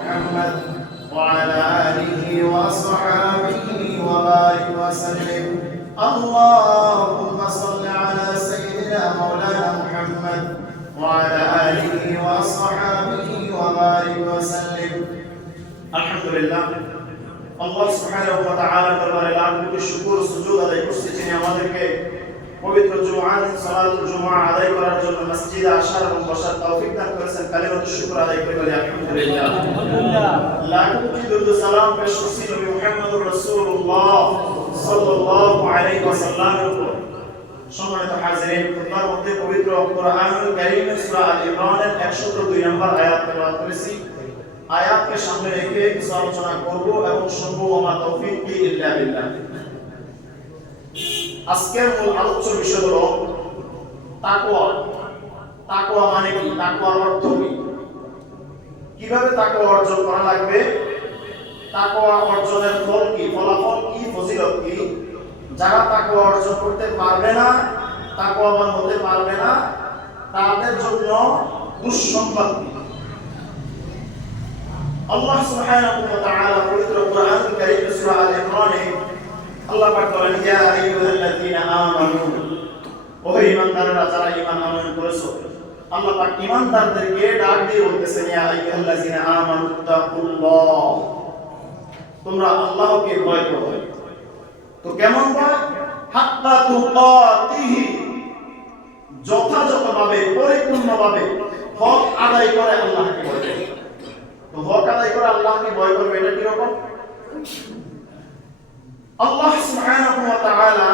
محمد وعلى آله وصحبه وبارك وسلم. اللهم صل على سيدنا مولانا محمد وعلى آله وصحبه وبارك وسلم. الحمد لله. আল্লাহ সুবহানাহু ওয়া তাআলার দরবারে লাখ কোটি শুকর সুজুদ আদায় করছি, যিনি আমাদেরকে পবিত্র জুমআর সালাতুল জুমআ আদায় করার জন্য মসজিদে আসার এবং বসার তৌফিক দান করেছেন। কালিমাতুশ শুকর আদায় করে বলি আলহামদুলিল্লাহ। লাখ কোটি দরুদ সালাম পেশ করছি নবী মুহাম্মদুর রাসূলুল্লাহ সাল্লাল্লাহু আলাইহি ওয়াসাল্লামের উপর। সম্মানিত হাজিরিন, খুতবার মধ্যে পবিত্র কোরআনুল কারীমের সূরা আল ইমরানের 102 নম্বর আয়াত তেলাওয়াত করেছি। আয়াতকে সামনে রেখে কিছু আলোচনা করব এবং শুনবো। ওয়া মা তাওফীকি ইল্লা বিল্লাহ। আজকের মূল আলোচ্য বিষয় হলো তাকওয়া। তাকওয়া মানে কি? তাকওয়ার অর্থ কি? কিভাবে তাকওয়া অর্জন করা লাগবে? তাকওয়া অর্জনের ফল কি, ফলাফল কি, ফজিলত কি? যারা তাকওয়া অর্জন করতে পারবে না, তাকওয়াবান হতে পারবে না, তাদের জন্য দুঃসংবাদ কি? আল্লাহ সুবহানাহু ওয়া তাআলা পবিত্র কোরআনুল কারীম সূরা আল ইমরানে আল্লাহ পাক বলেন, ইয়া আইয়ুহাল্লাযীনা আমানু, ও ঈমানদাররা যারা ঈমান আনয়ন করেছো। আল্লাহ পাক ঈমানদারদেরকে ডাক দিয়ে বলতেছেন, ইয়া আইয়ুহাল্লাযীনা আমানু তাকুল্লাহ, তোমরা আল্লাহকে ভয় করো। তো কেমন ভয়? হাক্কা তুকাতিহি, যথাযথভাবে পরিপূর্ণভাবে হক আদায় করে আল্লাহকে ভয় করো। তো হক আদায় করে আল্লাহকে ভয় করবে, এটা কি রকম? আল্লাহ সুবহানাহু ওয়া তাআলা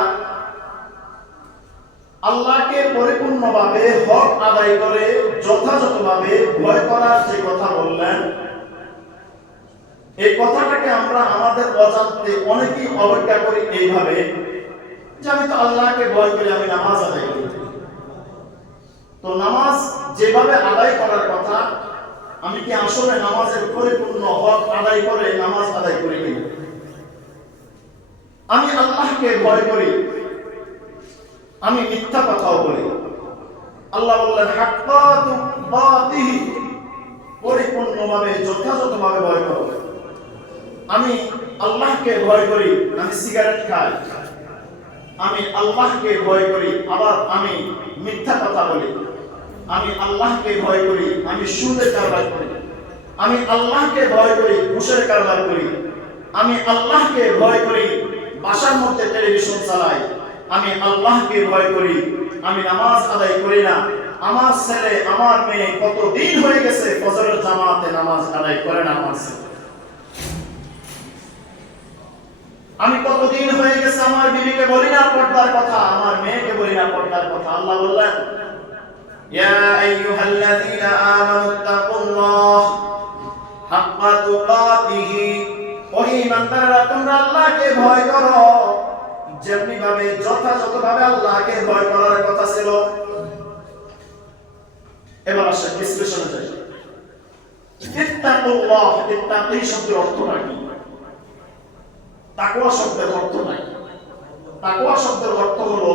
আল্লাহকে পরিপূর্ণভাবে হক আদায় করে যথাযথভাবে ভয় করার যে কথা বললেন, এই কথাটাকে আমরা আমাদের অজান্তে অনেকেই অবজ্ঞা করি এইভাবে যে আমি তো আল্লাহকে ভয় করি, আমি নামাজ আদায় করি। তো নামাজ যেভাবে আদায় করার কথা, আমি কি আসলে নামাজের পরিপূর্ণ হক আদায় করে নামাজ আদায় করি কিনা? আমি আল্লাহকে ভয় করি, আমি মিথ্যা কথাও বলি। আল্লাহ বললেন হাক্কা তুকাতিহি, পরিপূর্ণভাবে যথাযথভাবে ভয় করো। আমি আল্লাহকে ভয় করি, আমি সিগারেট খাই। আমি আল্লাহকে ভয় করি, আবার আমি মিথ্যা কথা বলি। আমি আল্লাহকে ভয় করি, আমি সুদের কারবার করি। আমি আল্লাহকে ভয় করি, ঘুষের কারবার করি। আমি আল্লাহকে ভয় করি, বাসার মধ্যে টেলিভিশন চালাই। আমি আল্লাহকে ভয় করি, আমি নামাজ আদায় করি না। আমার ছেলে, আমার মেয়ে কতদিন হয়ে গেছে ফজরের জামাতে নামাজ আদায় করে না। আমার ছেলে, আমি কতদিন হয়ে গেছে আমার বিবিকে বলি না পর্দার কথা, আমার মেয়েকে বলি না পর্দার কথা। আল্লাহ বললেন, ইয়া আইয়ুহাল্লাযীনা আমানুত্তাকুল্লাহ হাক্কা তুকাতিহি, ও ঈমানদাররা তোমরা আল্লাহকে ভয় করো যেমনি ভাবে যথাযথভাবে আল্লাহকে ভয় করার কথা ছিল। এবার আসেন বিশ্লেষণে যাই। ইত্তাকুল্লাহ, ইত্তাকি শব্দের অর্থ কি? তাকওয়া শব্দের অর্থ নাই। তাকওয়া শব্দের অর্থ হলো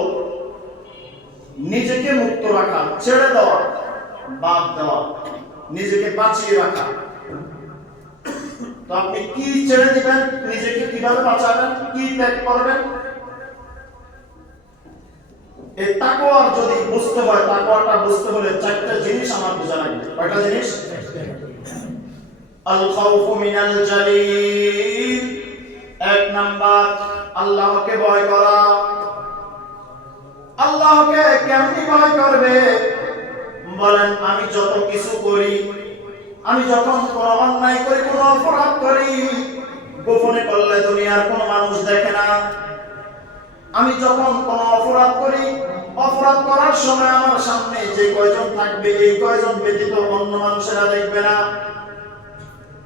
নিজেকে মুক্ত রাখা, ছেড়ে দেওয়া, বাদ দেওয়া, নিজেকে বাঁচিয়ে রাখা। তো আপনি কি ছেড়ে দিবেন, নিজেকে কিভাবে বাঁচাবেন, কি ত্যাগ করবেন? এই তাকওয়ার যদি বুঝতে হয়, তাকওয়াটা বুঝতে হলে চারটা জিনিস আমার বোঝা লাগবে। কয়টা জিনিস? আল খাউফু মিনাল জালিল, এক নাম্বার আল্লাহকে ভয় করা। আল্লাহকে কেমনি ভয় করবে? বলেন, আমি যত কিছু করি, আমি যখন কোনো অন্যায় করি, কোনো অপরাধ করি, গোপনে করলে দুনিয়ার কোনো মানুষ দেখে না। আমি যখন কোনো অপরাধ করি, অপরাধ করার সময় আমার সামনে যে কয়জন থাকবে, এই কয়জন ব্যতীত অন্য মানুষেরা দেখবে না।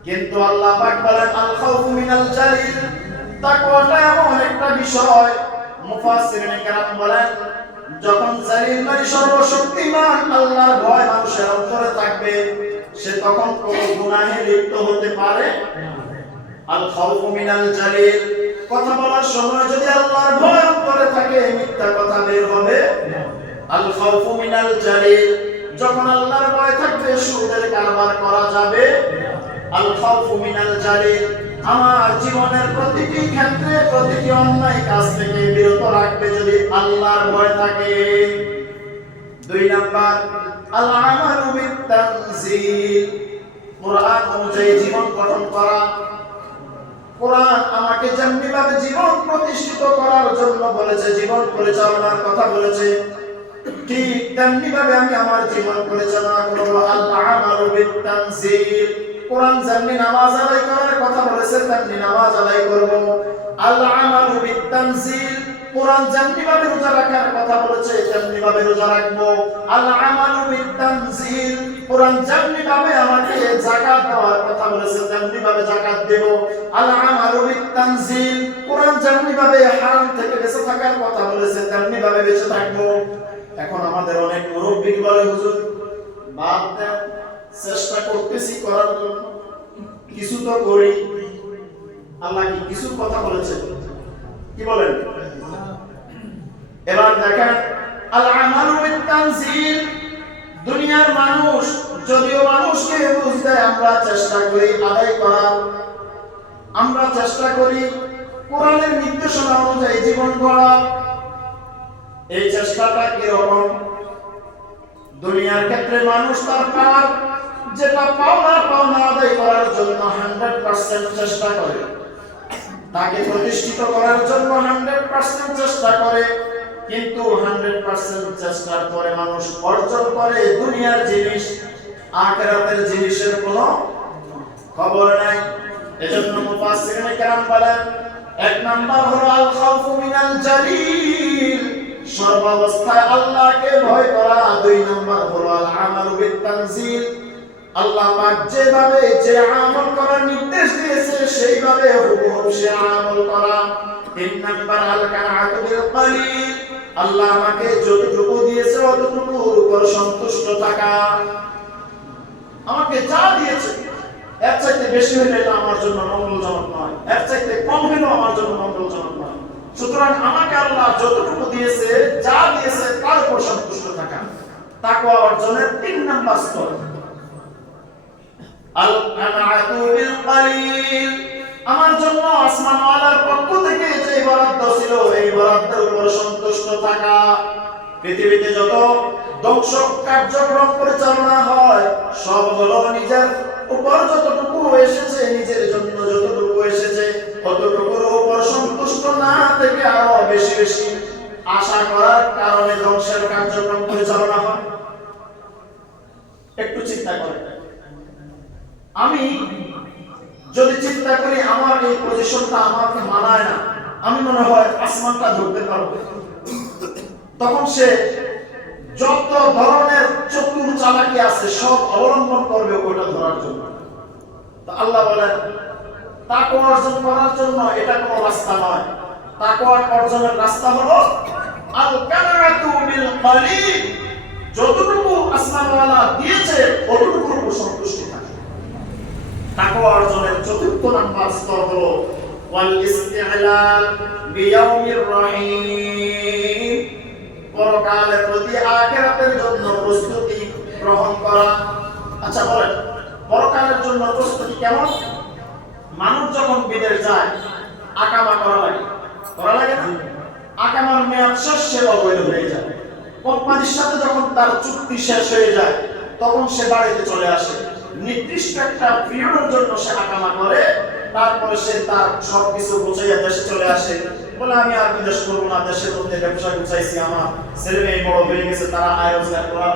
কিন্তু আল্লাহ পাক বলেন আল খাউফু মিনাল জালিল, তাকওয়াটা এমন একটা বিষয়, মুফাসসিরিনে কেরাম বলেন, যখন জালিল মানে সর্বশক্তিমান আল্লাহর ভয় মানুষের অন্তরে থাকবে, সে তখন কোনো গুনাহে লিপ্ত হতে পারে না। আল খাউফু মিনাল জালিল, কথা বলার সময় যদি আল্লাহর ভয় অন্তরে থাকে, মিথ্যা কথা বের হবে না। আল খাউফু মিনাল জালিল, যখন আল্লাহর ভয় থাকবে, সুদের কারবার করা যাবে না। আল খাউফু মিনাল জালিল, আমার জীবনের প্রতিটি ক্ষেত্রে প্রতিটি অন্যায় কাজ থেকে বিরত রাখবে যদি আল্লাহর ভয় থাকে। 2 নাম্বার আল আমালু বিত তানজিল, কোরআন অনুযায়ী জীবন গঠন করা। কোরআন আমাকে যেমনিভাবে জীবন প্রতিষ্ঠিত করার জন্য বলেছে, জীবন পরিচালনার কথা বলেছে, ঠিক তেমনিভাবে আমি আমার জীবন পরিচালনা করব। আল আমালু বিত তানজিল, কোরআন যেমনি নামাজ আদায় করার কথা বলেছে তেমনি নামাজ আদায় করব। আল আমালু বিত তানজিল, কোরআন যেমনি ভাবে রোজা রাখার কথা বলেছে তেমনি ভাবে রোজা রাখবো। আল আমালু বিত তানজিল, কোরআন যেমনি ভাবে আমাকে যাকাত দেওয়ার কথা বলেছে তেমনি ভাবে যাকাত দেব। আল আমালু বিত তানজিল, কোরআন যেমনি ভাবে হারাম থেকে বেঁচে থাকার কথা বলেছে তেমনি ভাবে বেঁচে থাকবো। এখন আমাদের অনেক মুরব্বি বলে, হুজুর বাদ দেন, চেষ্টা করতেছি করার জন্য, কিছু তো করি। আল্লাহ কি কিছু কথা বলেছে? কি বলেন? এবার দেখেন আল আমালু বিত তানজিল, দুনিয়ার মানুষ যদিও মানুষকে বুঝ দেয়, আমরা চেষ্টা করি আদায় করার, আমরা চেষ্টা করি কোরআনের নির্দেশনা অনুযায়ী জীবন গড়া। এই চেষ্টাটা কিরকম? দুনিয়ার ক্ষেত্রে মানুষ তার পাওয়ার যেটা পাওনা আদায় করার জন্য 100% চেষ্টা করে, তাকে প্রতিষ্ঠিত করার জন্য 100% চেষ্টা করে, কিন্তু 100% চেষ্টার পরে মানুষ অর্জন করে দুনিয়ার জিনিস, আখিরাতের জিনিসের কোনো খবর নাই। এজন্য মুফাসসিরিনে কেরাম বলেন, 1 নাম্বার হলো আল খাউফু মিনাল জালিল, সর্বাবস্থায় আল্লাহকে ভয় করা। 2 নাম্বার হলো আল আমালু বিত তানজিল, আল্লাহ পাক যেভাবে যে আমল করার নির্দেশ দিয়েছে সেইভাবে হুবহু সে আমল করা। 3 নাম্বার আল কানাআতু বিল কলিল, আল্লাহ আমাকে যতটুকু দিয়েছে ততটুকুর উপর সন্তুষ্ট থাকা। আমাকে যা দিয়েছে এর চাইতে বেশি হলে এটা আমার জন্য মঙ্গলজনক নয়, এর চাইতে কম হলেও আমার জন্য মঙ্গলজনক নয়। সুতরাং আমাকে আল্লাহ যতটুকু দিয়েছে, যা দিয়েছে তার উপর সন্তুষ্ট থাকা, তাকওয়া অর্জনের 3 নাম্বার স্তর। আল কানাআতু বিল কলিল, আমার জন্য আসমানওয়ালার পক্ষ থেকে যে বরাদ্দ ছিল এই বরাদ্দের উপর সন্তুষ্ট থাকা। পৃথিবীতে যত ধ্বংস কার্যক্রম পরিচালনা হয় সব হলো নিজের উপর যতটুকু এসেছে, নিজের জন্য যতটুকু এসেছে ততটুকুর উপর সন্তুষ্ট না থেকে আরো বেশি বেশি আশা করার কারণে ধ্বংসের কার্যক্রম পরিচালনা হয়। একটু চিন্তা করেন, আমি যদি চিন্তা করি আমার এই পজিশনটা আমাকে মানায় না, আমি মনে হয় আসমানটা ধরতে পারবো, তখন সে যত ধরনের চতুর চালাকি আছে সব অবলম্বন করবে ওটা ধরার জন্য। তো আল্লাহ বলেন তাকওয়া অর্জন করার জন্য এটা কোনো রাস্তা নয়, তাকওয়া অর্জনের রাস্তা হলো আল কানাআতু বিল কলিল, যতটুকু আসমানওয়ালা দিয়েছে ততটুকুর উপর সন্তুষ্টি থাকে। তাকওয়া অর্জনের 4th নাম্বার স্তর হলো ওয়াল ইসতি'লাল বিয়াউমির রহিম, পরকালের প্রতি আখিরাতের জন্য প্রস্তুতি গ্রহণ করা। আচ্ছা বলেন, পরকালের জন্য প্রস্তুতি কেমন? মানুষ যখন বিদেশ যায় আকামা করা লাগে না? আকামার মেয়াদ শেষ, সে অবৈধ হয়ে যায়। কোম্পানির সাথে যখন তার চুক্তি শেষ হয়ে যায় তখন সে বাড়িতে চলে আসে, নির্দিষ্ট একটা পিরিয়ডের জন্য সে আকামা করে, তারপরে সে তার সবকিছু গুছিয়ে দেশে চলে আসে, বলে আমি আর বিদেশ করবো না, দেশের মধ্যে ব্যবসা গুছাইছি, আমার ছেলে মেয়ে বড় হয়ে গেছে, তারা আয় রোজগার করার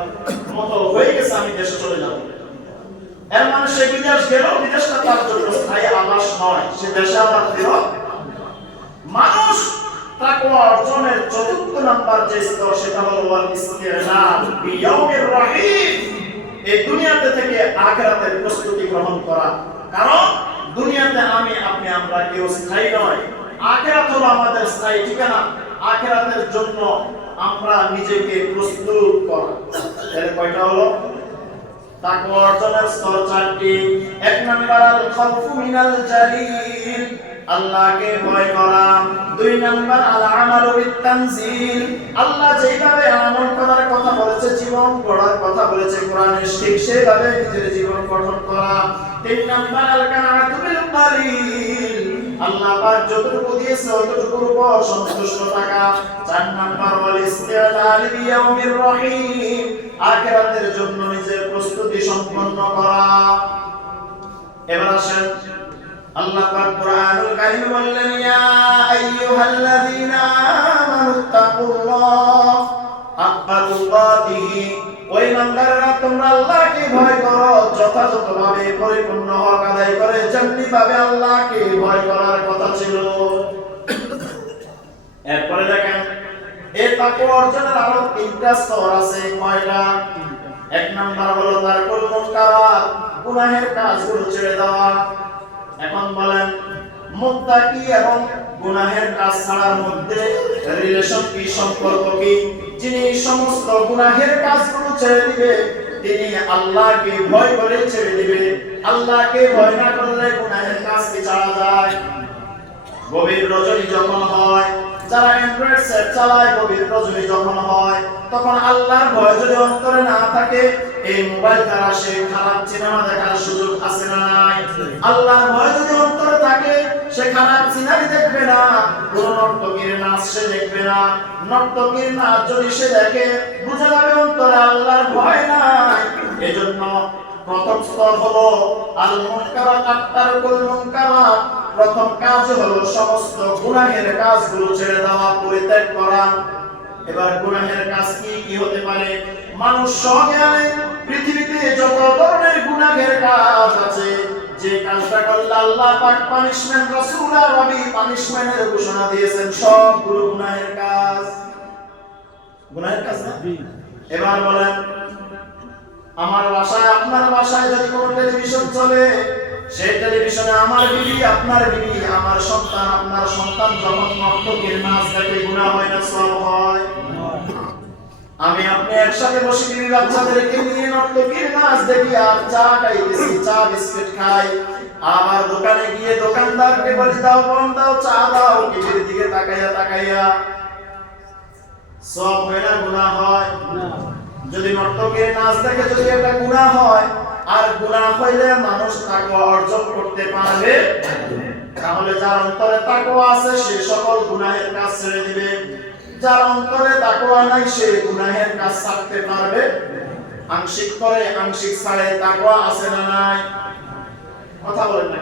মতো হয়ে গেছে, আমি দেশে চলে যাবো। এর মানে সে বিদেশ গেল, বিদেশটা তার জন্য স্থায়ী আবাস নয়, সে দেশে আবার ফেরত। মানুষ তাকওয়া অর্জনের 4th নাম্বার যে স্তর সেটা হলো ওয়াল ইসতি'লাল বিয়াউমির রহিম, এই দুনিয়াতে থেকে আখিরাতের প্রস্তুতি গ্রহণ করা। কারণ দুনিয়াতে আমি আপনি আমরা কেউ স্থায়ী নয়, আখিরাত হলো আমাদের স্থায়ী ঠিকানা। আখিরাতের জন্য আমরা নিজেকে প্রস্তুত করা। এর কয়টা হলো? তাকওয়া অর্জনের স্তর 4টি। 1 নাম্বার আল খাউফু মিনাল জালিল, আল্লাহকে ভয় করা। 2 নাম্বার আল আমালু বিত-তানজিল, আল্লাহ যেভাবে আমল করার কথা বলেছে, জীবন গড়ার কথা বলেছে কোরআনে, ঠিক সেভাবে নিজের জীবন গঠন করা। 3 নাম্বার আল কানাতু বিল কালিল, আল্লাহ পাক যতটুকু দিয়েছে ততটুকুর উপর সন্তুষ্ট থাকা। 4 নাম্বার ওয়াল ইস্তিআদাল বিয়াউমির রহিম, আখিরাতের জন্য নিজের প্রস্তুতি সম্পন্ন করা। এবার আসেন আল্লাহ পাক কুরআনুল কারীমে বললেন, ইয়া আইয়ুহাল্লাযীনা আমানুত্তাকুল্লাহ হাক্কা তুকাতিহি, ওই ইমানদাররা তোমরা আল্লাহকে ভয় করো যথাযথভাবে, পরিপূর্ণ হক আদায় করে যেমনিভাবে আল্লাহকে ভয় করার কথা ছিল। এরপরে দেখেন এই তাকওয়া অর্জনের আরো 3টা স্তর আছে। কয়টা? 1 নাম্বার হলো তারকুল মুনকারাত, গুনাহের কাজগুলো ছেড়ে দেওয়া। এখন বলেন মুত্তাকি এবং গুনাহের কাজ ছাড়ার মধ্যে রিলেশন কি, সম্পর্ক কি? যিনি সমস্ত গুনাহের কাজগুলো ছেড়ে দিবে তিনি আল্লাহকে ভয় করে ছেড়ে দিবে। আল্লাহকে ভয় না করলে গুনাহের কাজ কি ছাড়া যায়? গভীর রজনী যখন হয়, যারা অ্যান্ড্রয়েড সেট চালায়, গভীর রজনী যখন হয় তখন আল্লাহর ভয় যদি অন্তরে না থাকে, এই মোবাইল দ্বারা সে খারাপ সিনেমা দেখার সুযোগ আছে না নাই? আল্লাহর ভয় যদি অন্তরে থাকে, সে খারাপ সিনারি দেখবে না, কোন নর্তকীর নাচ সে দেখবে না। নর্তকীর নাচ যদি সে দেখে, বুঝে যাবে অন্তরে আল্লাহর ভয় নাই। এজন্য প্রথম স্তর হলো আল মুনকারাত, আত-তারকুল মুনকারাত। প্রথম কাজ হলো সমস্ত গুনাহের কাজগুলো ছেড়ে দেওয়া, পরিত্যাগ করা। এবার গুনাহের কাজ কি কি হতে পারে? মানুষ সজ্ঞানে পৃথিবীতে যত ধরনের গুনাহের কাজ আছে, যে কাজটা করলে আল্লাহ পাক পানিশমেন্ট, রাসূল আর নবী পানিশমেন্টের ঘোষণা দিয়েছেন, সবগুলো গুনাহের কাজ। গুনাহের কাজ না? এবার বলেন আমার বাসায়, আপনার বাসায় যদি কোনো টেলিভিশন চলে, সেই টেলিভিশনে আমার বিবি, আপনার বিবি, আমার সন্তান, আপনার সন্তান যখন নর্তকীর নাচ দেখে, গুনাহ হয় না সওয়াব হয়? আমি আপনি একসাথে বসে বিবি বাচ্চাদেরকে নিয়ে নর্তকীর নাচ দেখি আর চা খাইতেছি, চা বিস্কুট খাই, আবার দোকানে গিয়ে দোকানদারকে বলি দাও বোন দাও চা দাও, টিভির দিকে তাকাইয়া তাকাইয়া, সওয়াব হয় না গুনাহ হয়? যদি নর্তকীর নাচ দেখে যদি এটা গুনাহ হয়, আর গুনাহ হইলে মানুষ তাকওয়া অর্জন করতে পারবে, তাহলে যার অন্তরে তাকওয়া আছে সে সকল গুনাহের কাজ ছেড়ে দিবে। যার অন্তরে তাকওয়া নাই সে গুনাহের কাজ ছাড়তে পারবে? আংশিক করে, আংশিক ছাড়ে। তাকওয়া আছে না নাই? কথা বলেন না।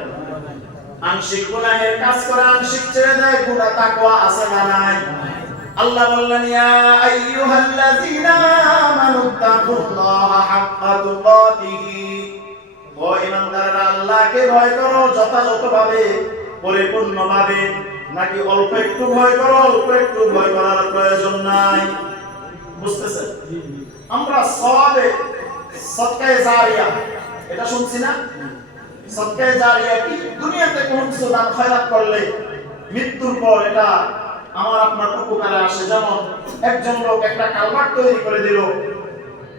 আংশিক গুনাহের কাজ করে, আংশিক ছেড়ে দেয়, গুনাহ তাকওয়া আছে না নাই? আল্লাহ বললেন ইয়া আইয়ুহাল্লাযীনা আমানুত্তাকুল্লাহা হাক্কা তুকাতিহি, ও ঈমানদাররা আল্লাহকে ভয় করো যথাযথভাবে, পরিপূর্ণভাবে। নাকি অল্প একটু ভয় করো, অল্প একটু ভয় করার প্রয়োজন নাই? বুঝতেছেন? আমরা সওয়াবে সদকায়ে জারিয়া এটা শুনছি না? সদকায়ে জারিয়া কি? দুনিয়াতে কোনো কিছু দান খয়রাত করলে মৃত্যুর পর এটা আমার আপনার উপকারে আসে। যেমন একজন লোক একটা কালভার্ট তৈরি করে দিল,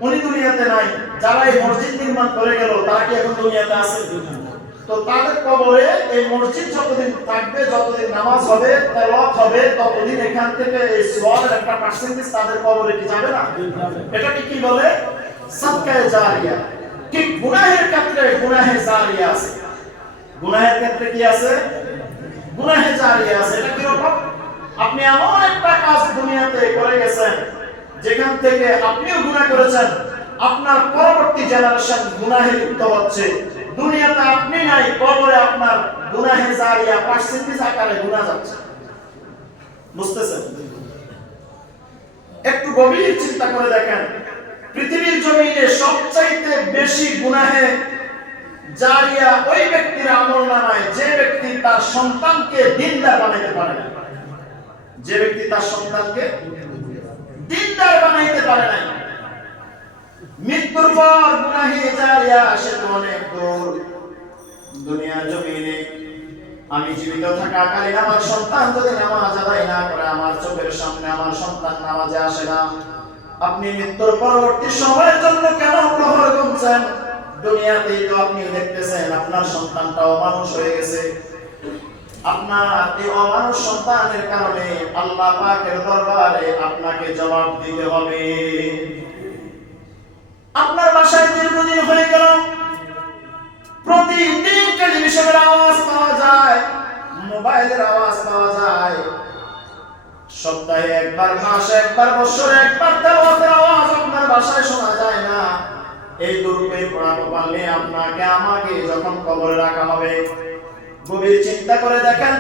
উনি দুনিয়াতে নাই, যারা এই মসজিদ নির্মাণ করে গেল তারা কি এখন দুনিয়াতে আছে? তো তাদের কবরে এই মসজিদ যতদিন থাকবে, যতদিন নামাজ হবে, তেলাওয়াত হবে, ততদিন এখান থেকে এই সওয়াবের একটা পার্সেন্টেজ তাদের কবরে কি যাবে না? এটাকে কি বলে? সাদকায়ে জারিয়া। ঠিক গুনাহের ক্ষেত্রে গুনাহে জারিয়া আছে। গুনাহের ক্ষেত্রে কি আছে? গুনাহে জারিয়া আছে। এটা কি রকম? আপনি এমন একটা কাজ দুনিয়াতে করে গেছেন যেখান থেকে আপনিও গুনাহ করেছেন, আপনার পরবর্তী জেনারেশন গুনাহে লিপ্ত হচ্ছে। দুনিয়াতে আপনি নাই, কবরে আপনার গুনাহে জারিয়া পার্সেন্টেজ আকারে গুনাহ যাচ্ছে। বুঝতেছেন? একটু গভীর চিন্তা করে দেখেন, পৃথিবীর জমিনে সবচাইতে বেশি গুনাহে জারিয়া ওই ব্যক্তির আমলনামায় যে ব্যক্তি তার সন্তানকে দিনদার বানাইতে পারে না। যে ব্যক্তি তার সন্তানকে দিনদার বানাইতে পারে না, মৃত্যুর পর গুনাহে জারিয়া আসে তো অনেক দূর। দুনিয়ার জমিনে আমি জীবিত থাকাকালীন আমার সন্তান যদি নামাজ আদায় না করে, আমার চোখের সামনে আমার সন্তান নামাজে আসে না, আপনি মৃত্যুর পরবর্তী সময়ের জন্য কেন প্রহর গুনছেন? দুনিয়াতেই তো আপনি দেখতেছেন আপনার সন্তানটাও মানুষ হয়ে গেছে, আপনার এই অমানুষ সন্তানের কারণে আল্লাহ পাকের দরবারে আপনাকে জবাব দিতে হবে। আপনার বাসায় দীর্ঘদিন হয়ে গেল প্রতিদিন টেলিভিশনের আওয়াজ পাওয়া যায়, মোবাইলের আওয়াজ পাওয়া যায়, সপ্তাহে একবার, মাসে একবার, বছরে একবার তেলাওয়াতের আওয়াজ আপনার বাসায় শোনা যায় না। এই দুরূপে পড়া পারলে আপনাকে আমাকে যখন কবরে রাখা হবে, গভীর চিন্তা করে দেখেন,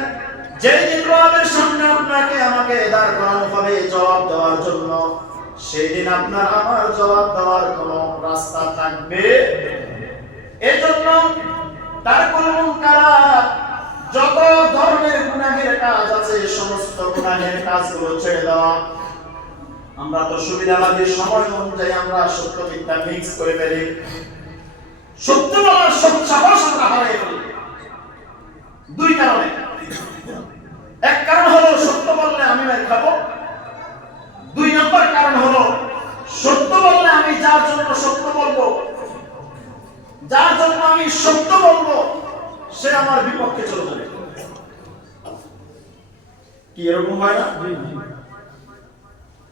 যেই দিন রবের সামনে আপনাকে আমাকে দাঁড় করানো হবে জবাব দেওয়ার জন্য, সেই দিন আপনার আমার জবাব দেওয়ার কোনো রাস্তা থাকবে? এজন্য তার কোন মুনকারাত, যত ধরনের গুনাহের কাজ আছে সমস্ত গুনাহের কাজগুলো ছেড়ে দেওয়া। আমরা তো সুবিধাবাদী, সময় অনুযায়ী আমরা সত্য মিথ্যা মিক্স করে ফেলি, সত্য বলার সাহস আমরা হারিয়ে ফেলি। দুই কারণে, এক কারণ হলো সত্য বললে আমি মার খাবো, দুই নম্বর কারণ হলো সত্য বললে আমি যার জন্য সত্য বলবো, যার জন্য আমি সত্য বলবো, সে আমার বিপক্ষে চলে যাবে। কি এরকম হয় না?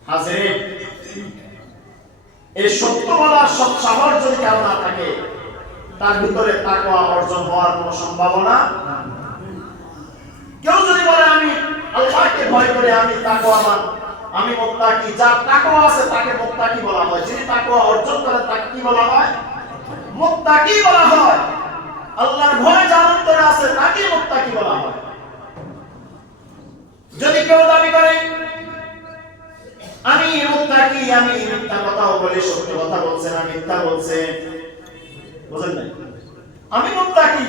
হাজির, এই সত্য বলার সব সাহস যদি কারো না থাকে, তার ভিতরে তাকওয়া অর্জন হওয়ার কোনো সম্ভাবনা। কেউ যদি বলে আমি আল্লাহকে ভয় করে, আমি তাকওয়াবান, আমি মুত্তাকি, যার তাকওয়া আছে তাকে মুত্তাকি বলা হয়। যিনি তাকওয়া অর্জন করেন তাকে কি বলা হয়? মুত্তাকি বলা হয়। আল্লাহর ভয় যার অন্তরে আছে তাকে মুত্তাকি বলা হয়। যদি কেউ দাবি করে আমি মুত্তাকি, আমি মিথ্যা কথাও বলি, সত্য কথা বলছে না মিথ্যা বলছে, বুঝেন না? আমি মুত্তাকি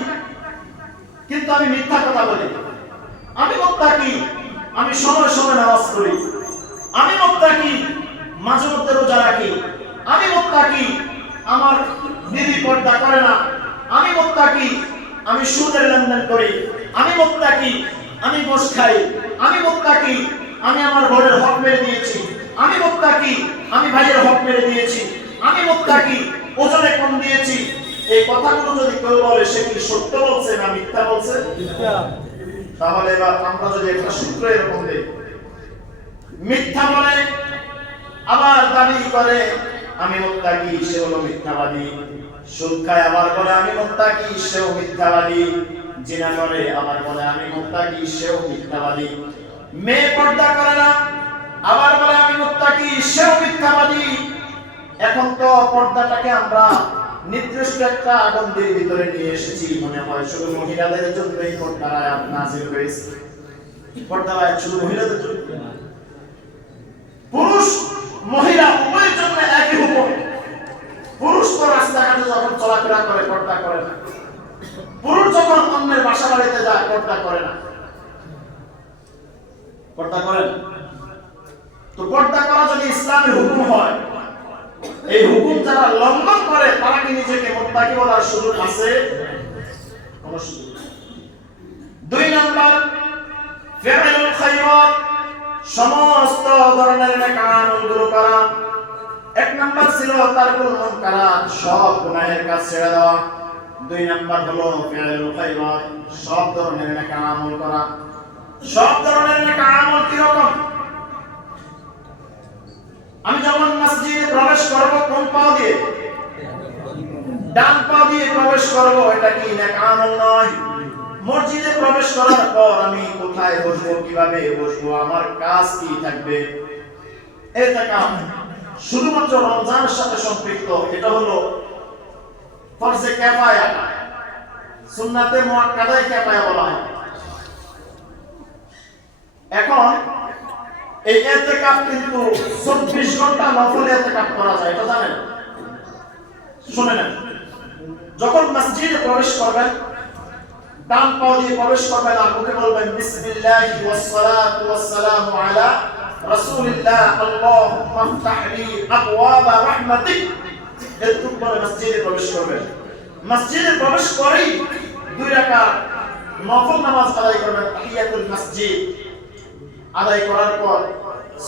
কিন্তু আমি মিথ্যা কথা বলি, আমি মুত্তাকি আমি সময় সময় নামাজ পড়ি, আমি মুত্তাকি মাঝে মধ্যে রোজা রাখি, আমি মুত্তাকি আমার বিবি পর্দা করে না, আমি মুত্তাকি আমি সুদের লেনদেন করি, আমি মুত্তাকি আমি ঘুষ খাই, আমি মুত্তাকি আমি আমার বোনের হক মেরে দিয়েছি, আমি মুত্তাকি আমি ভাইয়ের হক মেরে দিয়েছি, আমি মুত্তাকি ওজনে কম দিয়েছি। এই কথাগুলো যদি কেউ বলে সে কি সত্য বলছে না মিথ্যা বলছে? তাহলে এবার আমরা যদি একটা সূত্র এরকম দেই, মিথ্যা বলে আবার দাবি করে আমি মুত্তাকি, সে হলো মিথ্যাবাদী। সুদ খায় আবার বলে আমি মুত্তাকি, সেও মিথ্যাবাদী। জিনা করে আবার বলে আমি মুত্তাকি, সেও মিথ্যাবাদী। মেয়ে পর্দা করে না আবার বলে আমি মুত্তাকি, সেও মিথ্যাবাদী। এখন তো পর্দাটাকে আমরা নির্দিষ্ট একটা গণ্ডির ভিতরে নিয়ে এসেছি, মনে হয় শুধু মহিলাদের জন্য এই পর্দার আয়াত নাযিল হয়েছে। পর্দার আয়াত শুধু মহিলাদের জন্য, পুরুষ মহিলা উভয়ের জন্য একই হুকুম। পুরুষ তো রাস্তাঘাটে যখন চলাফেরা করে পর্দা করে না, পুরুষ যখন অন্যের বাসা বাড়িতে যায় পর্দা করে না, পর্দা করেন। তো পর্দা করা যদি ইসলামের হুকুম হয়, এই হুকুম যারা লঙ্ঘন করে তারা কি নিজেকে মুত্তাকি বলার সুযোগ আছে? কোনো সুযোগ নেই। দুই নাম্বার, ফি'লুল খায়রাত, সমস্ত ধরনের নেক আমলগুলো করা। এক নাম্বার ছিল তারকুল মুনকারাত, সব গুনাহের কাজ ছেড়ে দেওয়া। দুই নাম্বার হলো ফি'লুল খায়রাত, সব ধরনের নেক আমল করা। সব ধরনের নেক আমল কি রকম? আমি যখন মসজিদে প্রবেশ করব কোন পা দিয়ে? ডান পা দিয়ে প্রবেশ করব, এটা কি নেক আমল নয়? মসজিদে প্রবেশ করার পর আমি কোথায় বসবো, কিভাবে বসবো, আমার কাজ কি থাকবে, এটা কাম শুধুমাত্র রমজানের সাথে সম্পৃক্ত। এটা হলো ফরজে কিফায়া, সুন্নাতে মুআক্কাদায়ে কিফায়া বলা হয়। এখন এই ইতিকাফ কিন্তু 24 ঘন্টা নফল ইতিকাফ করা যায়, এটা জানেন? শুনে নেন, যখন মসজিদে প্রবেশ করবেন ডান পা দিয়ে প্রবেশ করবেন আর মুখে বলবেন বিসমিল্লাহি ওয়াস সালাতু ওয়াস সালামু আলা রাসূলিল্লাহ আল্লাহুম্মা ইফতাহলি আবওয়াবা রাহমাতিক। এতটুকু বলে মসজিদে প্রবেশ করবেন। মসজিদে প্রবেশ করেই 2 রাকাত নফল নামাজ আদায় করবেন, তাহিয়াতুল মসজিদ আদায় করার পর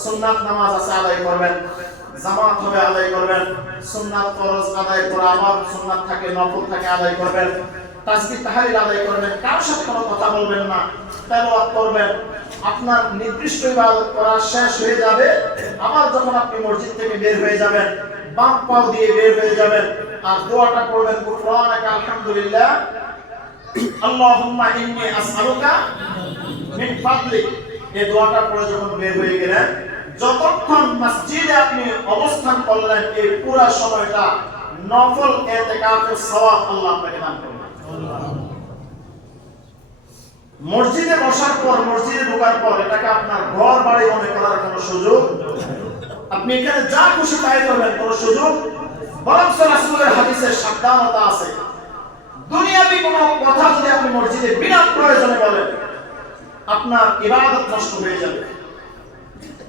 সুন্নাত নামাজ আছে আদায় করবেন, জামাত হবে আদায় করবেন, সুন্নাত ফরজ আদায় করা আবার সুন্নাত থাকে নফল থাকে আদায় করবেন, তাসবিহ তাহলিল আদায় করবেন, কারোর সাথে কোনো কথা বলবেন না, তেলাওয়াত করবেন, আপনার নির্দিষ্ট ইবাদত করা শেষ হয়ে যাবে। আবার যখন আপনি মসজিদ থেকে বের হয়ে যাবেন, বাম পাও দিয়ে বের হয়ে যাবেন আর দোয়াটা পড়বেন, গুফরানাকা আলহামদুলিল্লাহ আল্লাহুম্মা ইন্নী আসআলুকা মিন ফাদলিক। এই দোয়াটা পড়ে যখন বের হয়ে গেলেন, যতক্ষণ মসজিদে আপনি অবস্থান করলেন, এই পুরো সময়টা নফল ইতিকাফের সওয়াব আল্লাহ আপনাকে দান করবেন। মসজিদে বসার পর, মসজিদে ঢোকার পর এটাকে আপনার ঘর বাড়ি মনে করার কোনো সুযোগ, আপনি এখানে যা খুশি তাই করবেন, কোনো সুযোগ। বরং রাসূলের হাদিসে সাবধানতা আছে, দুনিয়াবি কোনো কথা যদি আপনি মসজিদে বিনা প্রয়োজনে বলেন, আপনার ইবাদত নষ্ট হয়ে যাবে।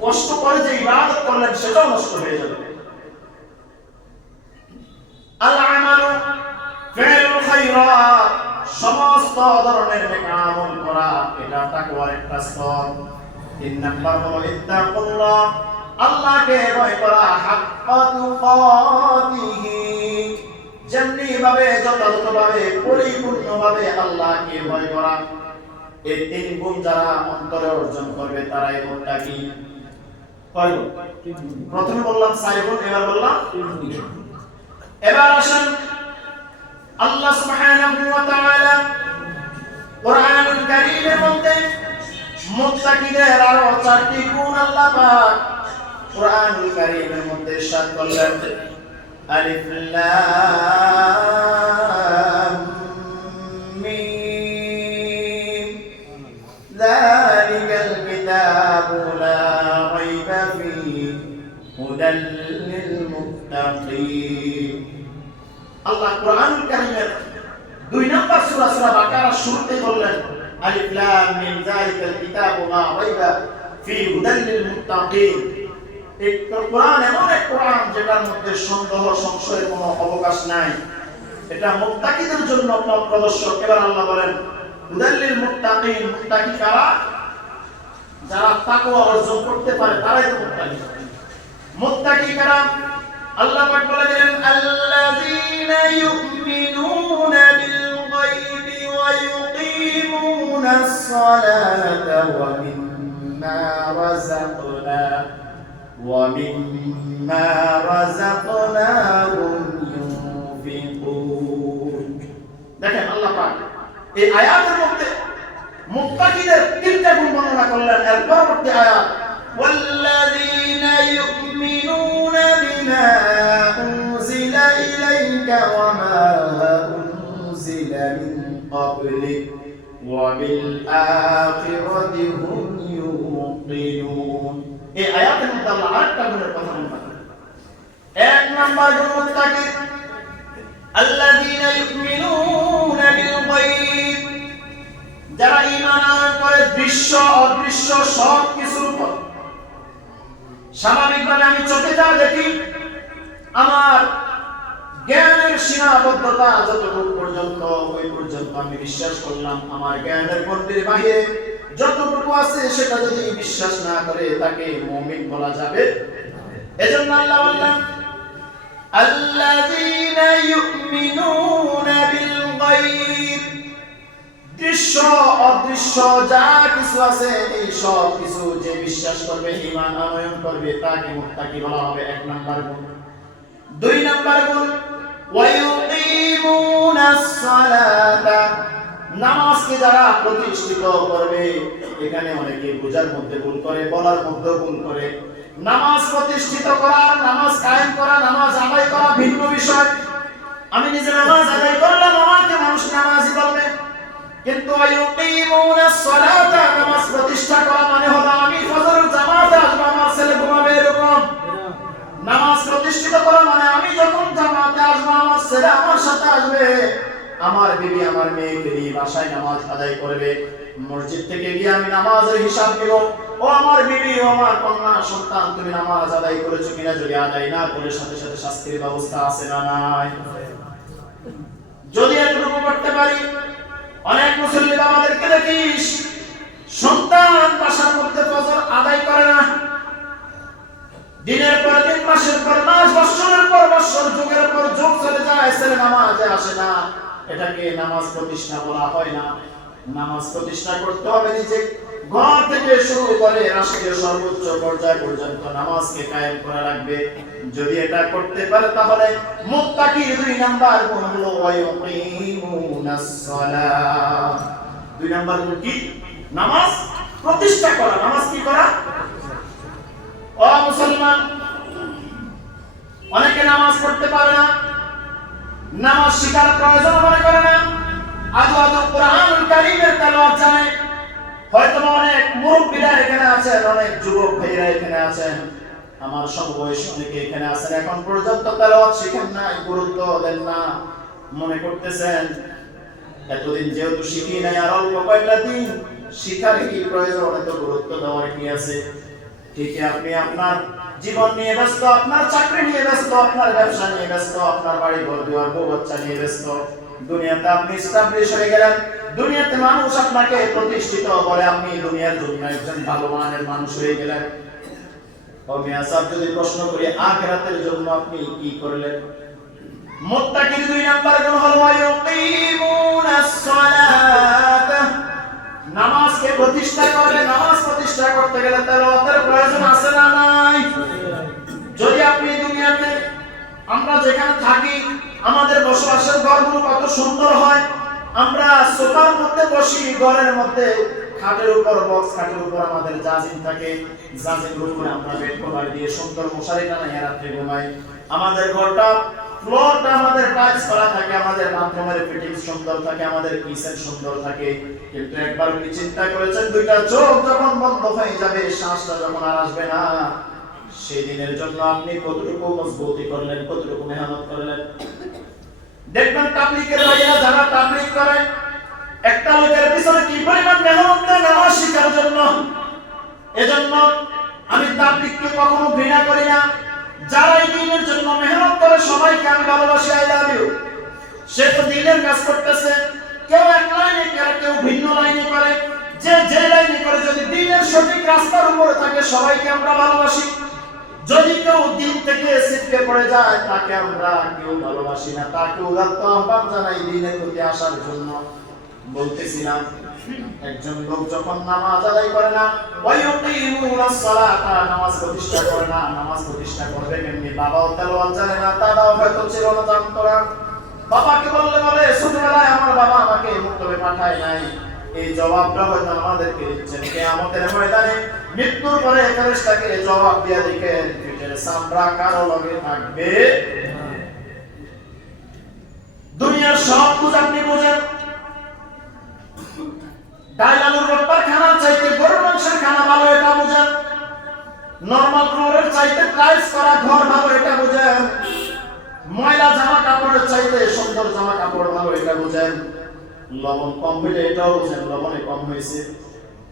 কষ্ট করে যে ইবাদত করলেন সেটাও নষ্ট হয়ে যাবে। আল আমালু ফি'লুল খায়রাত, সমস্ত ধরনের নেক আমল করা, এটা তাকওয়ার একটা স্তর। ৩ নাম্বার হলো ইত্তাকুল্লাহ, আল্লাহকে ভয় করা, হাক্কা তুকাতিহি, যেমনি ভাবে যথাযথভাবে পরিপূর্ণভাবে আল্লাহকে ভয় করা। এই ৩ গুণ যারা অন্তরে অর্জন করবে তারাই মুত্তাকি। কয় গুণ? প্রথমে বললাম ৪ গুণ, এবার বললাম ৩ গুণ। এবার আসেন আল্লাহ সুবহানাহু ওয়া তাআলা কোরআনুল কারীমের মধ্যে মুত্তাকিদের আরো ৪টি গুণ আল্লাহ পাক কোরআনুল কারীমের মধ্যে ইরশাদ করলেন। আলিফ লাম মিম যালিকাল কিতাবু লা রাইবা ফীহি হুদাল লিল মুত্তাকিন। আল্লাহ কোরআনুল কারীমের ২ নম্বর সূরা সূরা বাকারার শুরুতে বললেন আলিফ লাম মিম যালিকাল কিতাবু লা রাইবা ফীহি হুদাল লিল মুত্তাকিন। এই কোরআন এমন এক কোরআন যেটার মধ্যে সন্দেহ সংশয়ের কোনো অবকাশ নাই, এটা মুত্তাকিদের জন্য পথ প্রদর্শক। এবার আল্লাহ বলেন হুদাল লিল মুত্তাকিন, মুত্তাকি কারা? যারা তাকওয়া অর্জন করতে পারে তারাই তো মুত্তাকি। মুত্তাকি কারা? আল্লাহ পাক বলে দিলেন আল্লাযীনা ইউমিনুনা বিল গায়বি ওয়া ইউকিমুনাস সালাতা ওয়া মিম্মা রাযাকনাহুম ইউনফিকুন। দেখেন আল্লাহ পাক এই আয়াতের মধ্যে মুত্তাকিদের ৩টা গুণ বর্ণনা করলেন। এর পরবর্তী আয়াত ওয়াল্লাযীনা ইউমিনুনা বিমা উনজিলা ইলাইকা ওয়া মা উনজিলা মিন ক্বাবলিক ওয়া বিল আখিরাতি হুম ইউকিনুন। এই আয়াতের মধ্যে আল্লাহ আরেকটা গুণের কথা বলেন। ১ নাম্বার গুণ মুত্তাকি আল্লাযীনা ইউমিনুনা বিল গায়ব, যারা ঈমান আনয়ন করে দৃশ্য অদৃশ্য সব কিছুর উপর। স্বাভাবিকভাবে আমি চোখে যা দেখি, আমার জ্ঞানের সীমাবদ্ধতা যতটুকু পর্যন্ত, ওই পর্যন্ত আমি বিশ্বাস করলাম। আমার জ্ঞানের গণ্ডির বাইরে যতটুকু আছে সেটা যদি বিশ্বাস না করে তাকে মুমিন বলা যাবে। এজন্য আল্লাহ বললেন আল্লাযীনা ইউমিনুনা বিল গায়ব, দৃশ্য অদৃশ্য যা কিছু আছে এই সব কিছু যে বিশ্বাস করবে, ঈমান আনয়ন করবে, তাকে মুত্তাকি বলা হবে। ১ নাম্বার গুণ। ২ নাম্বার গুণ ওয়া ইউকিমুনাস সালাতা, নামাজকে যারা প্রতিষ্ঠিত করবে। এখানে অনেকে বোঝার মধ্যে ভুল করে, বলার মধ্যে ভুল করে। নামাজ প্রতিষ্ঠিত করা, নামাজ কায়েম করা, নামাজ আদায় করা ভিন্ন বিষয়। আমি নিজে নামাজ আদায় করলাম, আমাকে মানুষ নামাজি বলবে, কিন্তু ইউকিমুনাস সালাতা, নামাজ প্রতিষ্ঠা করা মানে হলো আমি ফজরের জামাতে আসবো, আমার ছেলে ঘুমাবে, এরকম। নামাজ প্রতিষ্ঠিত করা মানে আমি যখন জামাতে আসবো আমার ছেলে আমার সাথে আসবে, আমার বিবি আমার মেয়েকে নিয়ে বাসায় নামাজ আদায় করবে। মসজিদ থেকে গিয়ে আমি নামাজের হিসাব নিব, ও আমার বিবি, ও আমার কন্যা সন্তান, তুমি নামাজ আদায় করেছো কিনা। যদি আদায় না করে সাথে সাথে শাস্তির ব্যবস্থা আছে না নাই? যদি এতটুকু করতে পারি, অনেক মুসল্লি আমাদেরকে দেখিস সন্তান বাসার মধ্যে ফজর আদায় করে না, দিনের পর দিন, মাসের পর মাস, বছরের পর বছর, যুগের পর যুগ চলে যায়, ছেলে নামাজে আসে না। এটাকে নামাজ প্রতিষ্ঠা বলা হয় না। নামাজ প্রতিষ্ঠা করতে হবে নিজে ঘর থেকে শুরু করে রাষ্ট্রীয় সর্বোচ্চ পর্যায় পর্যন্ত নামাজকে কায়েম করা লাগবে। যদি এটা করতে পারে তাহলে মুত্তাকির 2 নাম্বার গুণ হলো ওয়ায়ুকিমুনাস সালাহ। 2 নাম্বার গুণ কি? নামাজ প্রতিষ্ঠা করা। নামাজ কি করা? ও মুসলমান, অনেকে নামাজ পড়তে পারে না, নামাজ শিখার প্রয়োজন মনে করে না, আদৌ কোরআনুল কারীমের তেলাওয়াত জানে। হয়তো অনেক মুরব্বিরা এখানে আছেন, অনেক যুবক ভাইরা এখানে আছেন, আমার সমবয়সী অনেকে এখানে আছেন, এখন পর্যন্ত তেলাওয়াত শিখেন না, গুরুত্ব দেন না, মনে করতেছেন এতদিন যেহেতু শিখি নাই আর অল্প কয়েকটা দিন শিখার কি প্রয়োজন, এত গুরুত্ব দেওয়ার কি আছে? ঠিক আপনি আপনার জীবন নিয়ে ব্যস্ত, আপনার চাকরি নিয়ে ব্যস্ত, আপনার ব্যবসা নিয়ে ব্যস্ত, আপনার বাড়ি ঘর দুয়ার বউ বাচ্চা নিয়ে ব্যস্ত, দুনিয়াতে আপনি এস্টাবলিশ হয়ে গেলেন, দুনিয়াতে মানুষ আপনাকে প্রতিষ্ঠিত করে, আপনি দুনিয়ার জন্য একজন ভালো মানের মানুষ হয়ে গেলেন। আমি আসাব যদি প্রশ্ন করি আখিরাতের জন্য আপনি কি করলেন? মুত্তাকির 2 নাম্বার গুণ হলো ওয়ায়ুকিমুনাস সালাত। নামাজকে প্রতিষ্ঠা করে, নামাজ প্রতিষ্ঠা করতে গেলে তেলাওয়াতের প্রয়োজন আছে না নাই? যদি আপনি দুনিয়াতে আমরা যেখানে থাকি আমাদের বসবাসের ঘরগুলো কত সুন্দর হয়, আমরা সোফার মধ্যে বসি, ঘরের মধ্যে খাটের উপর বক্স খাটের উপর আমাদের জাজিম থাকে, জাজিমের উপরে আমরা বেড কভার দিয়ে সুন্দর মশারি টানাই রাতে ঘুমাই। আমাদের ঘরটা ফ্লোরটা আমাদের টাইলস করা থাকে, আমাদের বাথরুমের ফিটিংস সুন্দর থাকে, আমাদের কিচেন সুন্দর থাকে। কিন্তু একবার কি চিন্তা করেছেন দুইটা চোখ যখন বন্ধ হয়ে যাবে, শ্বাসটা যখন আর আসবে না, সেই দিনের জন্য আপনি কতটুকু মজবুতি করলেন, কতটুকু মেহনত করলেন? দেখবেন তাবলীগের ভাইরা যারা তাবলীগ করে একটা লোকের পিছনে কি পরিমাণ মেহনত দেয় নামাজ শিখার জন্য। এজন্য আমি তাবলীগকে কখনো ঘৃণা করি না, যারা এই দ্বীনের জন্য মেহনত করে সবাইকে আমি ভালোবাসি, আই লাভ ইউ। সে তো দ্বীনের কাজ করতেছে, কেউ এক লাইনে করে, কেউ ভিন্ন লাইনে করে, যে লাইনে করে যদি দ্বীনের সঠিক রাস্তার উপরে থাকে সবাইকে আমরা ভালোবাসি। যদি কেউ দ্বীন থেকে ছিটকে পড়ে যায় তাকে আমরা কেউ ভালোবাসি না, তাকে উদাত্ত আহ্বান জানাই দ্বীনের প্রতি আসার জন্য। বলতেছিলাম একজন লোক যখন নামাজ আদায় করে না, ওয়ায়ুকিমুনাস সালাতা, নামাজ প্রতিষ্ঠা করে না, নামাজ প্রতিষ্ঠা করবে কেমনি? বাবাও তেলাওয়াত জানে না, দাদাও হয়তো ছিল না, জানতো না। বাবাকে বলে ছোটবেলায় আমার বাবা আমাকে মুক্তবে পাঠায় নাই, এই জবাবটা হয়তো আমাদেরকে দিচ্ছেন কিয়ামতের ময়দানে। মৃত্যুর পরে ফেরেশতাকে জবাব দিয়া দেখেন পিঠের চামড়া কারো লগে থাকবে। দুনিয়ার সব বুঝ আপনি বুঝেন, ডাল আলুর ভর্তার খানা চাইতে গরুর মাংসের খানা ভালো এটা বুঝেন, নরমাল ফ্লোরের চাইতে টাইলস করা ঘর ভালো এটা বুঝেন, ময়লা জামা কাপড়ের চাইতে সুন্দর জামা কাপড় ভালো এটা বুঝেন, লবণ কম হইলে এটাও বুঝেন লবণে কম হয়েছে।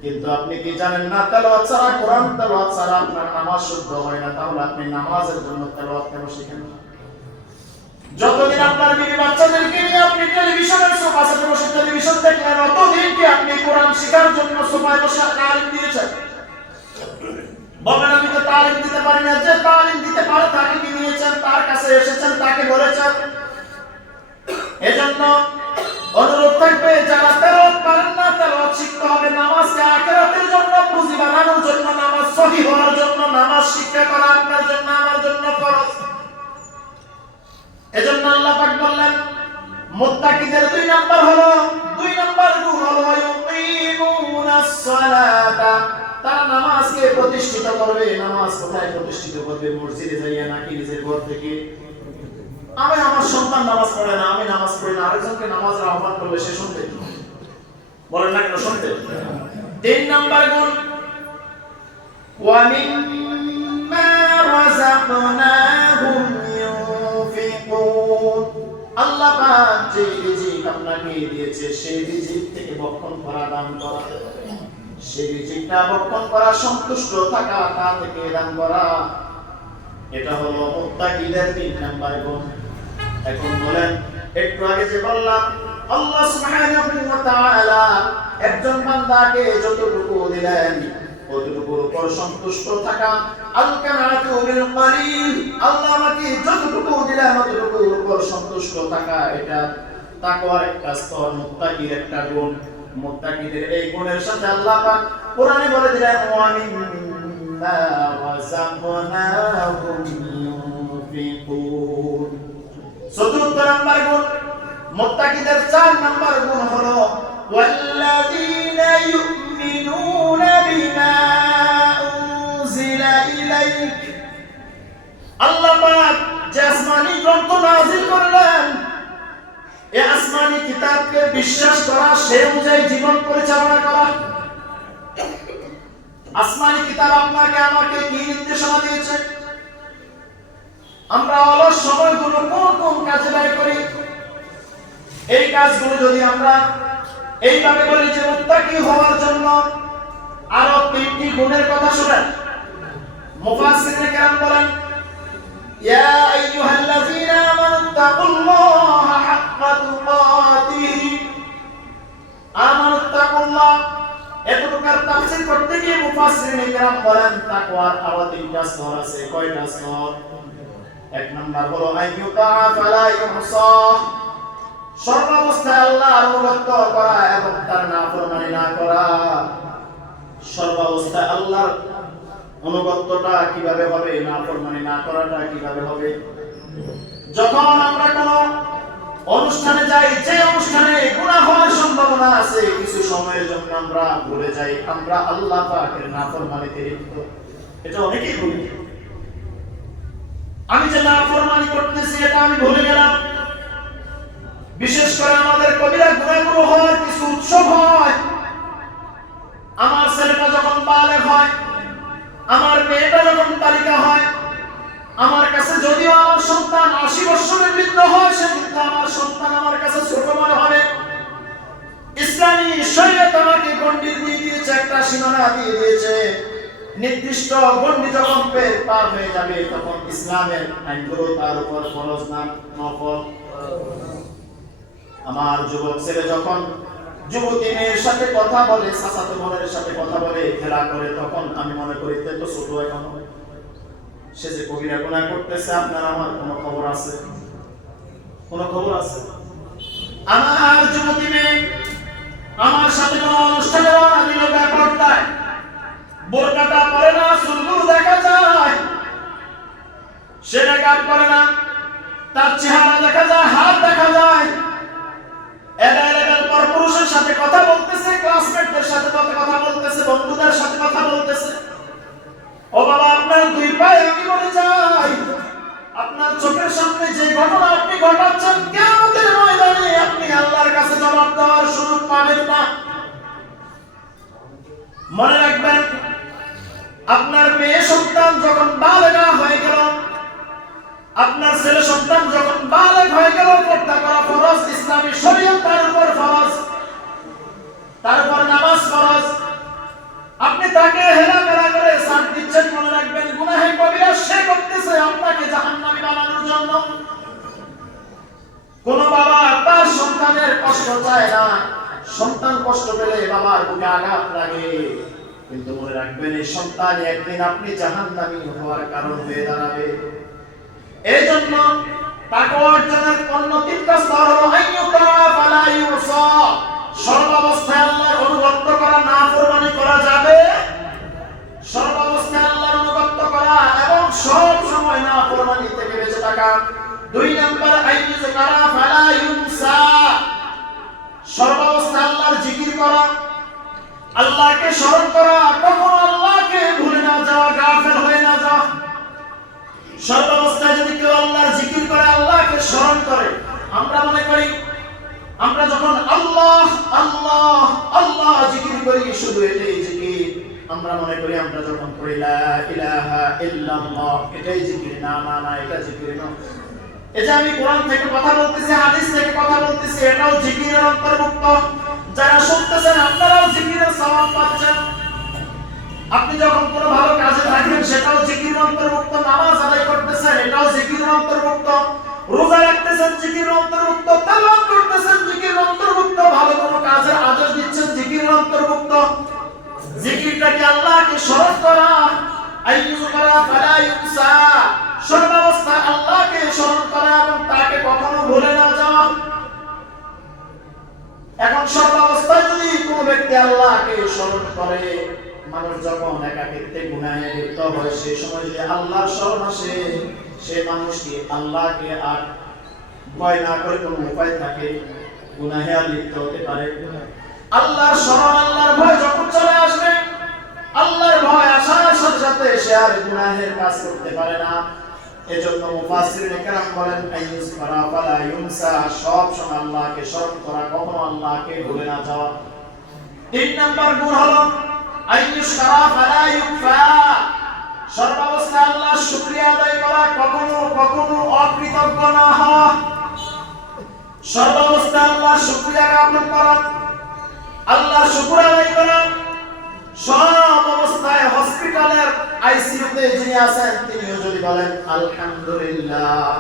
কিন্তু আপনি কি জানেন না তেলাওয়াত ছাড়া, কোরআন তেলাওয়াত ছাড়া আপনার নামাজ শুদ্ধ হয় না। তাহলে আপনি নামাজের জন্য তেলাওয়াত কেন শিখেন? যতদিন আপনার বিবি বাচ্চাদেরকে নিয়ে আপনি টেলিভিশনের সোফাতে বসে টেলিভিশন দেখলেন, ততদিন কি আপনি কোরআন শেখার জন্য সোফায় বসে তালিম দিয়েছেন? বলেন আমি তো তালিম দিতে পারি না। যে তালিম দিতে পারে তাকে কি নিয়েছেন, তার কাছে এসেছেন, তাকে বলেছেন। এজন্য অনুরোধ থাকবে যারা তেলাওয়াত পারেন না, তেলাওয়াত শিখতে হবে। নামাজকে আখিরাতের জন্য পুঁজি বানানোর জন্য, নামাজ সহিহ হওয়ার জন্য নামাজ শিক্ষা করা আপনার জন্য আমার জন্য ফরজ। এজন্য আল্লাহ পাক বললেন মুত্তাকিদের 2 নাম্বার গুণ হলো ওয়ায়ুকিমুনাস সালাতা, তারা নামাজকে প্রতিষ্ঠিত করবে। নামাজ কোথায় প্রতিষ্ঠিত করবে? মসজিদে যাইয়া নাকি নিজের ঘর থেকে? আমি আমার সন্তান নামাজ পড়ে না, আমি নামাজ পড়ি না, আরেকজনকে নামাজের আহ্বান করলে সে শুনবে? বলেন না কেন শুনবে? 3 নাম্বার গুণ ওয়া মিম্মা রাযাকনাহুম ইউনফিকুন, আল্লাহ পাক যে রিজিক আপনাকে দিয়েছে সেই রিজিক থেকে ভক্ষণ করা, দান করা, সেই রিজিকটা ভক্ষণ করা, সন্তুষ্ট থাকা, তা থেকে দান করা, এটা হলো মুত্তাকিদের 3 নাম্বার গুণ। এখন বলেন, একটু আগে যে বললাম আল্লাহ সুবহানাহু ওয়া তাআলা একজন বান্দাকে যতটুকু দিলেন ততটুকুর উপর সন্তুষ্ট থাকা, আল কানাতু বিল কলিল, আল্লাহ আমাকে যতটুকু দিলেন ততটুকুর উপর সন্তুষ্ট থাকা, এটা তাকওয়ার একটা স্তর, মুত্তাকির একটা গুণ। মুত্তাকিদের এই গুণের সাথে আল্লাহ পাক কোরআনে বলে দিলেন ওয়া মিম্মা রাযাকনাহুম ইউনফিকুন। চতুর্থ নাম্বার গুণ, মুত্তাকিদের 4 নাম্বার গুণ হলো ওয়াল্লাযীনা ইউমিনুনা বিমা উনজিলা ইলাইক। আল্লাহ পাক যে আসমানী গ্রন্থ নাযিল করলেন, এই আসমানী কিতাবকে বিশ্বাস করা, সে অনুযায়ী জীবন পরিচালনা করা। আসমানী কিতাব আপনাকে আমাকে কি নির্দেশনা দিয়েছে? আমরা অলস সময়গুলো কোন কোন কাজে ব্যয় করি? এই কাজগুলো যদি আমরা এইভাবে বলি যে মুত্তাকি হওয়ার জন্য আরো 3টি গুণের কথা শুনেন। মুফাসসিরিন কেরাম বলেন ইয়া আইয়ুহাল্লাযীনা আমানুত্তাকুল্লাহা হাক্কা তুকাতিহি। আমানুত্তাকুল্লাহ এতটুকার তাফসীর করতে গিয়ে মুফাসসিরিন কেরাম বলেন তাকওয়ার আরো 3টা স্তর আছে। কয়টা স্তর? 1 নাম্বার হলো আইয়ুতা ফালা ইউসা, সর্বাবস্থায় আল্লাহর অনুগত করা এবং তার নাফরমানি না করা। সর্বাবস্থায় আল্লাহর অনুগতটা কিভাবে হবে, নাফরমানি না করাটা কিভাবে হবে? যখন আমরা কোনো অনুষ্ঠানে যাই, যে অনুষ্ঠানে গুনাহ হওয়ার সম্ভাবনা আছে, কিছু সময়ের জন্য আমরা ভুলে যাই আমরা আল্লাহ পাকের নাফরমানিতে লিপ্ত। এটা অনেকেই ভুলে যায়। আমি যে নাফরমানি করতেছি এটা আমি ভুলে গেলাম। বিশেষ করে আমাদের কবিরা গুনাহগুলো হওয়ার কিছু উৎসব হয়। আমার ছেলেটা যখন বালেগ হয়, আমার মেয়েটা যখন বালিকা হয়, আমার কাছে যদিও আমার সন্তান 80 বছরের বৃদ্ধ হয়, সে কিন্তু আমার সন্তান আমার কাছে ছোট মনে হবে। ইসলামী শরীয়ত আমাকে গণ্ডি দিয়ে দিয়েছে, একটা সীমানা দিয়ে দিয়েছে। নির্দিষ্ট গণ্ডি যখন পার হয়ে যাবে তখন ইসলামের আইনগুলো তার উপর ফরজ না নফল। আমার যুবক ছেলে যখন যুবতী মেয়ের সাথে কথা বলে, চাচাতো বোনের সাথে কথা বলে, খেলা করে, তখন আমি মনে করি তো ছোট এখনো, সে যে কবিরা গুনাহ করতেছে আপনার আমার কোনো খবর আছে? কোনো খবর আছে? আমার যুবতী মেয়ে আমার সাথে কোনো অনুষ্ঠানে রওনা দিল, ব্যাপারটায় বোরকাটা পরে না, চুলগুলো দেখা যায়, সে মেকআপ করে না, তার চেহারা দেখা যায়, হাত দেখা যায়। পুরুষের সাথে কথা বলতেছে, ক্লাসমেটদের সাথে কথা বলতেছে, বন্ধুদের সাথে কথা বলতেছে। ও বাবা, আপনার 2 পায়ে আমি বলে যাই, আপনার চোখের সামনে যে ঘটনা আপনি ঘটাচ্ছেন, কিয়ামতের ময়দানে আপনি আল্লাহর কাছে জবাব দেওয়ার সুযোগ পাবেন না। মনে রাখবেন, আপনার মেয়ে সন্তান যখন বালেগা হয়ে গেল, আপনার ছেলে সন্তান যখন বালেগ হয়ে গেল, পর্দা করা ফরজ, ইসলামী শরীয়ত তার উপর ফরজ, তার উপর নামাজ ফরজ। আপনি তাকে হেলাফেলা করে সাথ দিচ্ছেন, মনে রাখবেন গুনাহে কবিরা সে করতেছে আপনাকে জাহান্নামী বানানোর জন্য। কোন বাবা তার সন্তানের কষ্ট চায় না, সন্তান কষ্ট পেলে বাবার বুকে আঘাত লাগে, কিন্তু মনে রাখবেন এই সন্তান একদিন আপনি জাহান্নামী হওয়ার কারণ হয়ে দাঁড়াবে। এই জন্য তাকওয়া অর্জনের অন্য 3টা স্তর হলো আইয়ুতা ফালা ইউসা, সর্বাবস্থায় আল্লাহর অনুগত করা, নাফরমানি করা যাবে, সর্বাবস্থায় আল্লাহর অনুগত করা এবং সব সময় নাফরমানি থেকে বেঁচে থাকা। 2 নাম্বার আইয়ুযকারা ফালা ইউনসা, সর্বাবস্থায় আল্লাহর জিকির করা, আল্লাহকে স্মরণ করা, কখনো আল্লাহকে ভুলে না যাওয়া, গাফেল হয়ে না যাওয়া। সর্বাবস্থায় যদি কেউ আল্লাহর জিকির করে, আল্লাহকে স্মরণ করে, আমরা মনে করি আমরা যখন আল্লাহ আল্লাহ আল্লাহ জিকির করি শুধু এটাই জিকির, আমরা মনে করি আমরা যখন পড়ি লা ইলাহা ইল্লাল্লাহ এটাই জিকির। না না না, এটা জিকির না। এটা আমি কোরআন থেকে কথা বলতেছি, হাদিস থেকে কথা বলতেছি, এটাও জিকিরের অন্তর্ভুক্ত। যারা শুনতেছেন আপনারাও জিকিরের সওয়াব পাচ্ছেন। আপনি যখন কোনো ভালো কাজে থাকবেন সেটাও জিকিরের অন্তর্ভুক্ত। নামাজ আদায় করতেছেন এটাও জিকিরের অন্তর্ভুক্ত। রোজা রাখতেছেন জিকিরের অন্তর্ভুক্ত। তেলাওয়াত করতেছেন জিকিরের অন্তর্ভুক্ত। ভালো কোনো কাজের আদেশ দিচ্ছেন জিকিরের অন্তর্ভুক্ত। জিকিরটা কি আল্লাহকে স্মরণ করা, আইয়ুযকারা ফালা ইউনসা, সর্বাবস্থায় আল্লাহকে স্মরণ করা এবং তাকে কখনো ভুলে না যাওয়া। এখন সর্বাবস্থায় যদি কোনো ব্যক্তি আল্লাহকে স্মরণ করে, মানুষ যখন একাকিত্বে গুনাহে লিপ্ত হয় সেই সময় যদি আল্লাহর স্মরণ আসে, সে মানুষ কি আল্লাহকে আর ভয় না করে কোনো উপায় থাকে গুনাহে আর লিপ্ত হতে পারে? আল্লাহর স্মরণ আল্লাহর ভয় যখন চলে আসবে, আল্লাহর ভয় আসার সাথে সাথে সে আর গুনাহের কাজ করতে পারে না। এজন্য মুফাসসিরিন কেরাম বলেন আইয়ুস ফারা ফালা ইউনসা, সব সময় আল্লাহকে স্মরণ করা, কখনো আল্লাহকে ভুলে না যাওয়া। ৩ নাম্বার গুণ হলো আইয়ুস ফারা ফালা ইউফা, সর্বাবস্থায় আল্লাহর শুকরিয়া আদায় করা, কখনো কখনো অকৃতজ্ঞ না হওয়া। সর্বাবস্থায় আল্লাহর শুকরিয়া জ্ঞাপন করা, আল্লাহর শুকর আদায় করা। সব অবস্থায় হসপিটালের আইসিইউতে যিনি আছেন তিনিও যদি বলেন আলহামদুলিল্লাহ,